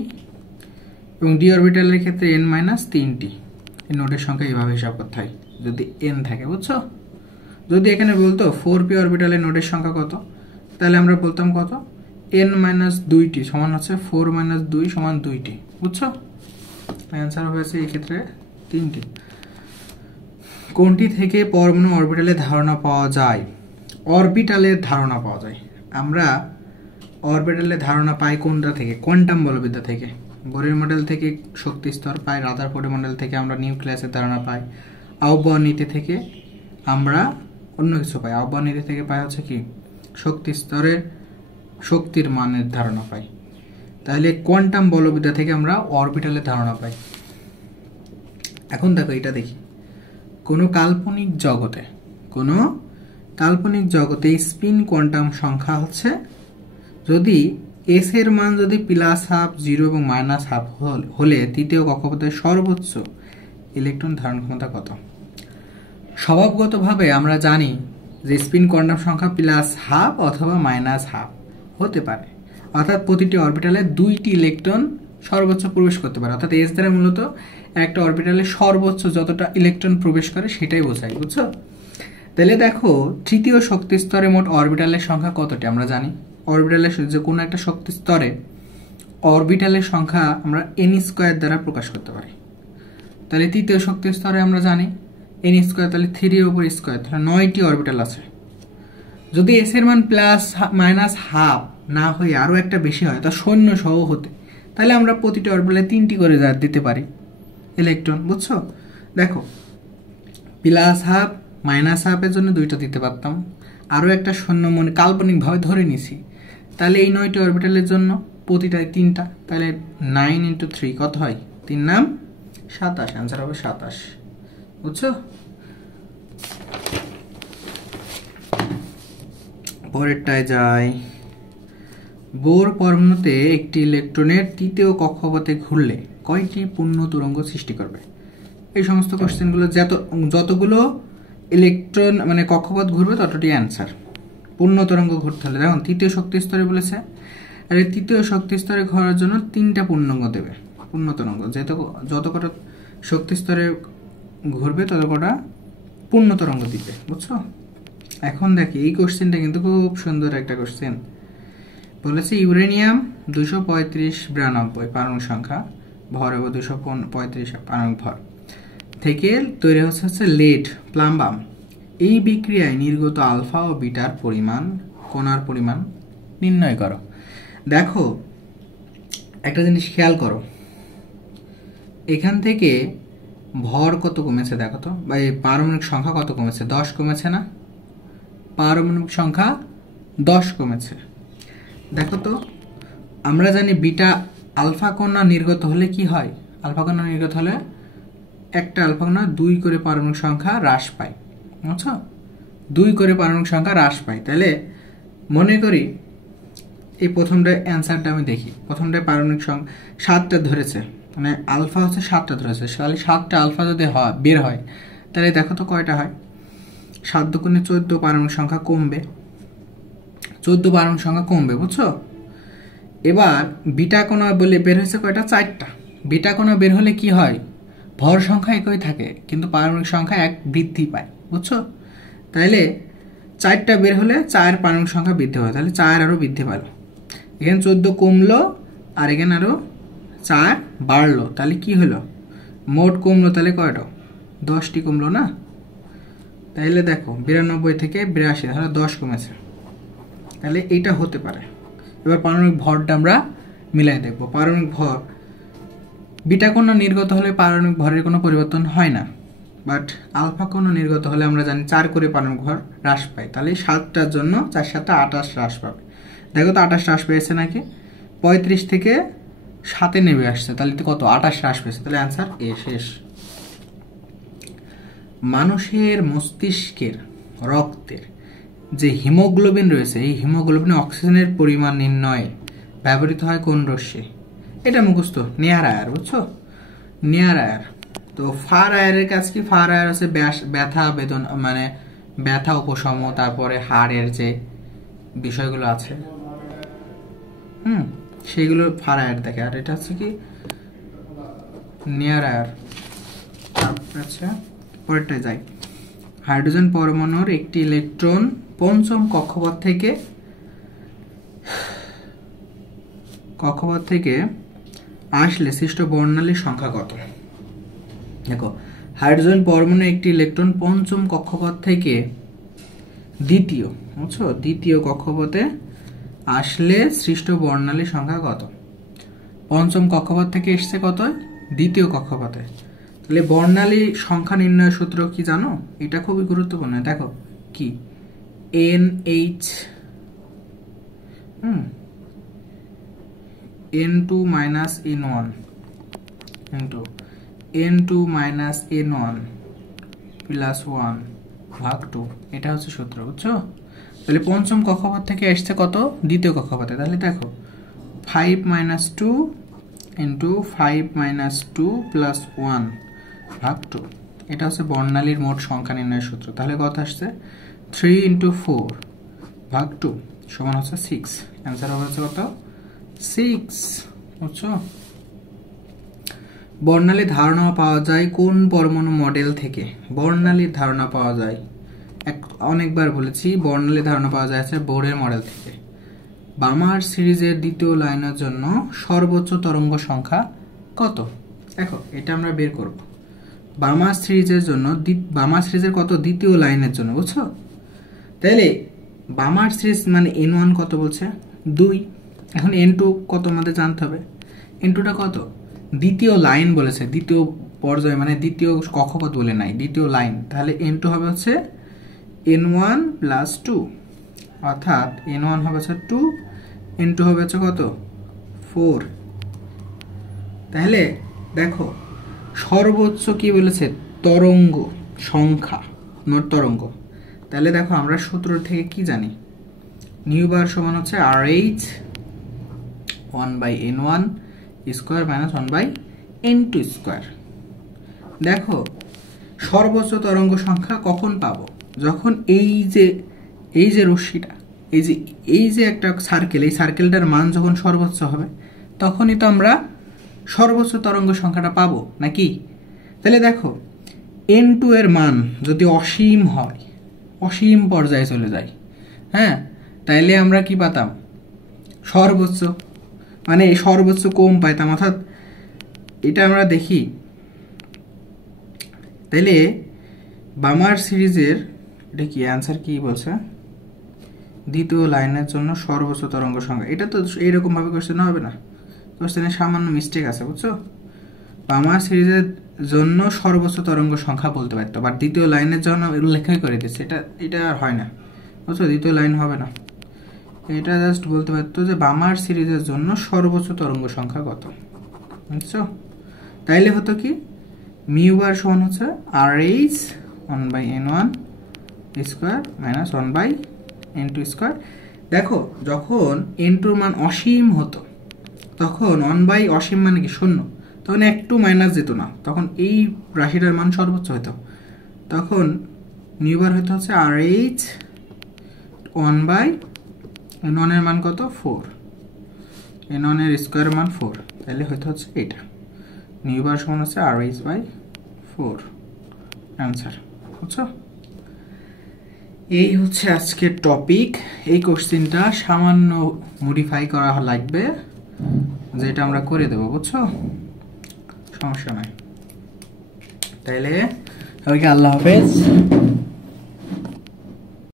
এবং ডি অরবিটালের ক্ষেত্রে n-3টি। এই নোডের সংখ্যা এইভাবে হিসাব করতে হয় যদি n থাকে, বুঝছো? যদি এখানে বলতো 4p অরবিটালের নোডের সংখ্যা কত, তাহলে আমরা বলতাম কত? n-2টি সমান হচ্ছে 4 - 2 সমান 2টি, বুঝছো? অ্যান্সার হয়েছে এই ক্ষেত্রে 3টি। কোনটি থেকে পরমাণু অরবিটালের ধারণা পাওয়া যায়? অরবিটালের ধারণা পাওয়া যায়, আমরা অরবিটালের ধারণা পাই কোনটা থেকে? কোয়ান্টাম বলবিদ্যা থেকে। বোরের মডেল থেকে শক্তি স্তর পাই, রাদারফোর্ডের মডেল থেকে আমরা নিউক্লিয়াসের ধারণা পাই, আউবর্ন নীতি থেকে আমরা অন্য কিছু পাই। আউবর্ন নীতি থেকে পাই হচ্ছে কি শক্তি স্তরের শক্তির মানের ধারণা পাই। তাহলে কোয়ান্টাম বলবিদ্যা থেকে আমরা অরবিটালের ধারণা পাই। এখন দেখো এটা দেখি, কোনো কাল্পনিক জগতে স্পিন কোয়ান্টাম সংখ্যা হচ্ছে, যদি এস এর মান যদি +12, 0 এবং -12 হলে তৃতীয় কক্ষপথের সর্বোচ্চ ইলেকট্রন ধারণ ক্ষমতা কত? স্বভাবগতভাবে আমরা জানি যে স্পিন কোয়ান্টাম সংখ্যা +12 অথবা -12 হতে পারে, অর্থাৎ প্রতিটি অরবিটালে 2টি ইলেকট্রন সর্বোচ্চ প্রবেশ করতে পারে। অর্থাৎ এস দ্বারা মূলত একটা অরবিটালে সর্বোচ্চ যতটা ইলেকট্রন প্রবেশ করে সেটাই বোঝায়, বুঝছো? তাহলে দেখো তৃতীয় শক্তি স্তরে মোট অরবিটালের সংখ্যা কতটি আমরা জানি। অরবিটালের যে কোনো একটা শক্তি স্তরে অরবিটালের সংখ্যা আমরা এন স্কোয়ার দ্বারা প্রকাশ করতে পারি। তাহলে তৃতীয় শক্তি স্তরে আমরা জানি এন স্কোয়ার, তাহলে 3 এর উপর স্কোয়ার, তাহলে 9টি অরবিটাল আছে। যদি এস এর মান প্লাস মাইনাস হাফ না হয়ে আরও একটা বেশি হয়, তা শূন্য সহ হতে, তাহলে আমরা প্রতিটি অরবিটালে 3টি করে দিতে পারি ইলেকট্রন, বুঝছো? দেখো প্লাস হাফ মাইনাস হাফের জন্য 2টা দিতে পারতাম, আরও একটা শূন্য মনে কাল্পনিকভাবে ধরে নিছি, তাহলে এই 9টি অরবিটালের জন্য প্রতিটায় 3টা, তাহলে 9 × 3 কত হয়? 3 নাম 27, অ্যান্সার হবে 27, বুঝছো? পরেরটায় যাই। বোর পরমাণুতে একটি ইলেকট্রনের তৃতীয় কক্ষপথে ঘুরলে কয়টি পূর্ণ তরঙ্গ সৃষ্টি করবে? এই সমস্ত কোশ্চেনগুলো যতগুলো ইলেকট্রন মানে কক্ষপথ ঘুরবে ততটি অ্যান্সার। পূর্ণ তরঙ্গ ঘুরতে হলে দেখুন তৃতীয় শক্তি স্তরে বলেছে, আর এই তৃতীয় শক্তি স্তরে ঘোরার জন্য 3টা পূর্ণাঙ্গ দেবে, পূর্ণ তরঙ্গ। যত কটা শক্তি স্তরে ঘুরবে তত কটা পূর্ণ তরঙ্গ দিবে, বুঝছো? এখন দেখি এই কোশ্চেনটা কিন্তু খুব সুন্দর একটা কোশ্চেন। বলেছে ইউরেনিয়াম 235 পারমাণবিক সংখ্যা, ভর হবে 235 পারমাণবিক ভর থেকে তৈরি হচ্ছে লেড প্লাম্বাম। এই বিক্রিয়ায় নির্গত আলফা ও বিটার পরিমাণ, কণার পরিমাণ নির্ণয় করো। দেখো একটা জিনিস খেয়াল করো, এখান থেকে ভর কত কমেছে দেখো তো, বা এই পারমাণবিক সংখ্যা কত কমেছে? 10 কমেছে না? পারমাণবিক সংখ্যা 10 কমেছে। দেখো তো আমরা জানি বিটা আলফা কণা নির্গত হলে কি হয়? আলফা কণা নির্গত হলে একটা আলফা কণা 2 করে পারমাণবিক সংখ্যা হ্রাস পায়, বুঝছো? 2 করে পারমাণবিক সংখ্যা হ্রাস পায়। তাহলে মনে করি এই প্রথমটা অ্যান্সারটা আমি দেখি, প্রথমটায় পারমাণবিক সংখ্যা 7টা ধরেছে, মানে আলফা হচ্ছে 7টা ধরেছে, তাহলে 7টা আলফা যদি বের হয় তাহলে দেখো তো কয়টা হয়? 7 দুগুণে 14 পারমাণবিক সংখ্যা কমবে, 14 পারমাণবিক সংখ্যা কমবে, বুঝছো? এবার বিটা কণা বলে বের হয়েছে কয়টা? 4টা। বিটা কণা বের হলে কি হয়? ভর সংখ্যা একই থাকে কিন্তু পারমাণবিক সংখ্যা 1 বৃদ্ধি পায়, বুঝছো? তাহলে 4টা বের হলে 4 পারমাণবিক সংখ্যা বৃদ্ধি হয়, তাহলে 4 আরও বৃদ্ধি পাইল। এখানে 14 কমলো আর এখানে আরও 4 বাড়লো, তাহলে কি হলো? মোট কমলো, তাহলে কয়টা? 10টি কমলো না? তাহলে দেখো 92 থেকে 82, তাহলে 10 কমেছে, তাহলে এইটা হতে পারে। এবার পারমাণবিক ভরটা আমরা মিলাই দেখবো। পারমাণবিক ভর বিটা কণা নির্গত হলে পারমাণবিক ভরের কোনো পরিবর্তন হয় না, বাট আলফা কণা নির্গত হলে আমরা জানি 4 করে পারমাণবিক ভর হ্রাস পায়, তাহলে 7টার জন্য 4 × 7 = 28 হ্রাস পাবে। দেখো তো 28 হ্রাস পেয়েছে নাকি? 35 থেকে 7-এ নেমে আসছে, তাহলে তো কত? 28 হ্রাস পেয়েছে, তাহলে অ্যান্সার এ শেষ। মানুষের মস্তিষ্কের রক্তের যে হিমোগ্লোবিন রয়েছে, এই হিমোগ্লোবিনে অক্সিজেনের পরিমাণ নির্ণয়ে ব্যবহৃত হয় কোন রশ্মি? এটা মুখস্থ, নেয়ার আয়ার, বুঝছো? নেয়ার আয়ার। তো ফার আয়ারের কাজ কি? ফার আয়ার হচ্ছে ব্যথা বেদনা, মানে ব্যথা উপশম, তারপরে হাড়ের যে বিষয়গুলো আছে সেইগুলো ফার আয়ার দেখে, আর এটা হচ্ছে কি নেয়ার আয়ার। আচ্ছা পরেরটায় যাই। হাইড্রোজেন পরমাণুর একটি ইলেকট্রন পঞ্চম কক্ষপথ থেকে আসলে সৃষ্ট বর্ণালীর সংখ্যা কত? দেখো হাইড্রোজেন পরমাণুর একটি ইলেকট্রন পঞ্চম কক্ষপথ থেকে দ্বিতীয় কক্ষপথে আসলে সৃষ্ট বর্ণালীর সংখ্যা কত? পঞ্চম কক্ষপথ থেকে এসছে কত? দ্বিতীয় কক্ষপথে। তাহলে বর্ণালী সংখ্যা নির্ণয়ের সূত্র কি জানো? এটা খুবই গুরুত্বপূর্ণ। দেখো কি NH N2 - N1 into N2 - N1 plus 1 ভাগ 2, এটা হচ্ছে সূত্র, বুঝছো? তাহলে পঞ্চম কক্ষপথ থেকে এসছে কত? দ্বিতীয় কক্ষপথে। তাহলে দেখো 5 - 2 into 5 - 2 plus 1 ভাগ 2, এটা হচ্ছে বর্ণালীর মোট সংখ্যা নির্ণয়ের সূত্র। তাহলে কত আসছে? 3 × 4 ভাগ 2 সমান হচ্ছে 6। অ্যান্সার হবে হচ্ছে কত? 6, বুঝছো? বর্ণালীর ধারণা পাওয়া যায় কোন পরমাণু মডেল থেকে? বর্ণালীর ধারণা পাওয়া যায়, অনেকবার বলেছি, বর্ণালীর ধারণা পাওয়া যায় বোরের মডেল থেকে। বামার সিরিজের দ্বিতীয় লাইনের জন্য সর্বোচ্চ তরঙ্গ সংখ্যা কত? দেখো এটা আমরা বের করব। বামার সিরিজের জন্য, বামার সিরিজের কত? দ্বিতীয় লাইনের জন্য, বুঝছো? তাহলে বামার সিরিজ মানে n1 কত বলছে? 2। এখন n2 কত আমাদের জানতে হবে। n2টা কত? দ্বিতীয় লাইন বলেছে, দ্বিতীয় পর্যায় মানে দ্বিতীয় কক্ষপথ বলে নাই, দ্বিতীয় লাইন। তাহলে n2 হবে হচ্ছে n1 প্লাস 2, অর্থাৎ n1 হবে হচ্ছে 2, n2 হবে হচ্ছে কত? 4। তাহলে দেখো সর্বোচ্চ কি বলেছে? তরঙ্গ সংখ্যা, নট তরঙ্গ। তাহলে দেখো আমরা সূত্র থেকে কি জানি? নিউবার সমান হচ্ছে RH 1/n1 square minus 1/n2 square. দেখো সর্বোচ্চ তরঙ্গ সংখ্যা কখন পাবো? যখন এই যে রশ্মিটা, এই যে একটা সার্কেল, এই সার্কেলটার মান যখন সর্বোচ্চ হবে তখনই তো আমরা সর্বোচ্চ তরঙ্গ সংখ্যাটা পাবো, নাকি? তাহলে দেখো n2 এর মান যদি অসীম হয়, অসীম পর্যায়ে চলে যায়, হ্যাঁ, তাইলে আমরা কি পাতাম? সর্বোচ্চ, মানে সর্বোচ্চ কম পাইতাম। অর্থাৎ এটা আমরা দেখি, তাইলে বামার সিরিজের এটা কি অ্যান্সার কি বলছে? দ্বিতীয় লাইনের জন্য সর্বোচ্চ তরঙ্গ সংখ্যা। এটা তো এইরকম ভাবে কোশ্চেন হবে না, কোশ্চেনে সামান্য মিস্টেক আছে, বুঝছো? বামার সিরিজের জন্য সর্বোচ্চ তরঙ্গ সংখ্যা বলতে পারতো, বাট দ্বিতীয় লাইনের জন্য উল্লেখই করে দিচ্ছে। এটা আর হয় না, বুঝছো? দ্বিতীয় লাইন হবে না, এটা জাস্ট বলতে পারতো যে বামার সিরিজের জন্য সর্বোচ্চ তরঙ্গ সংখ্যা কত, বুঝছো? তাইলে হতো কি মিউবার সমান হচ্ছে RH 1/n1 square minus 1/n2 square. দেখো যখন n2 মান অসীম হতো তখন 1 অসীম মানে কি? 0, তখন একটু মাইনাস যেত না, তখন এই রাশিটার মান সর্বোচ্চ হতো। তখন নিউবার হতে হচ্ছে RH 1/n1 এর মান কত? 4, n1 এর স্কয়ার মান 4, তাহলে হতে হচ্ছে এটা নিউবার সমান হচ্ছে RH/4 অ্যান্সার, বুঝছো? এই হচ্ছে আজকের টপিক। এই কোশ্চেনটা সামান্য মডিফাই করা লাগবে, যেটা আমরা করে দেবো, বুঝছো? সমস্যা নাই। তাইলে সবাইকে আল্লাহ হাফেজ।